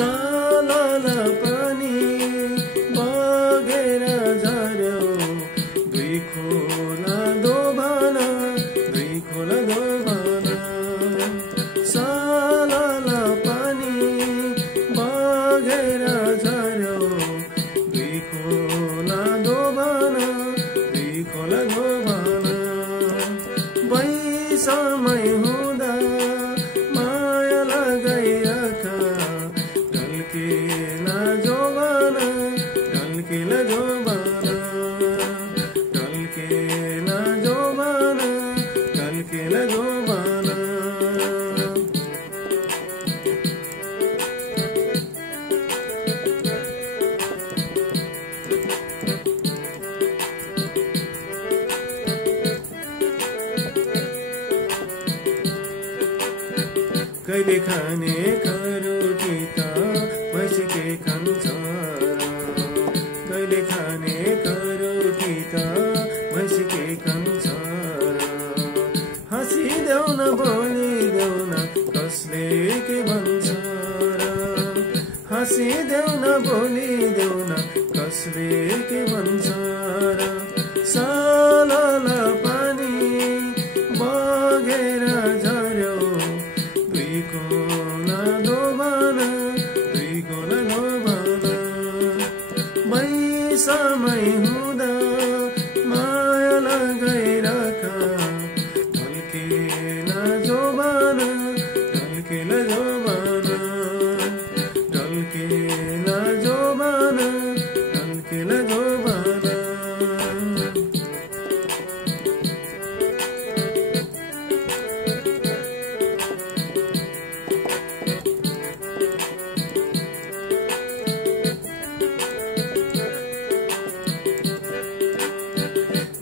सालाला पानी बगेर झर्यो दुई खोला दोभाना सालाला पानी बगेर झर्यो दुई खोला दोभाना समय हुँदा माया लगाइराखा ढल्केला जोबाना ढल्केला जोबाना ढल्केला जोबाना ढल्केला जोबाना कहिले खाने रोटी त भैँसीले खान्छ कहिले खाने रोटी त भैँसीले खान्छ हाँसिदेऊ न बोलिदेऊ न कसले के भन्छ हाँसिदेऊ न बोलिदेऊ न कसले के भन्छ सालाला पानी बगेर झर्यो दुई खोला दोभाना समय हुँदा माया लगाइराखा ढल्केला जोबाना ढल्केला जोबाना ढल्केला जोबाना ढल्केला जोबाना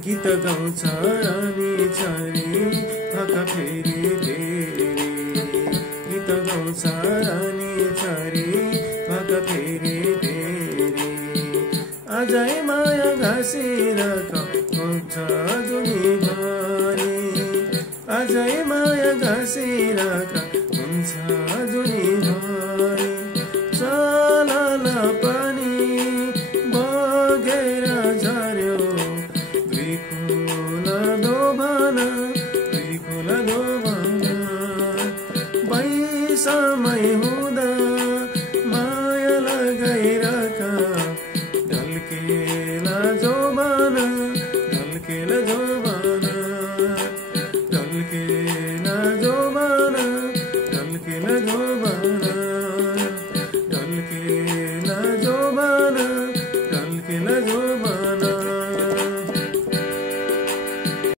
गीत गाउँछ रानी छरी भाका फेरि फेरि गीत गाउँछ रानी छरी भाका फेरि फेरि आजै माया घाँसिराख हुन्छ जुनी भरी आजै माया घाँसिराख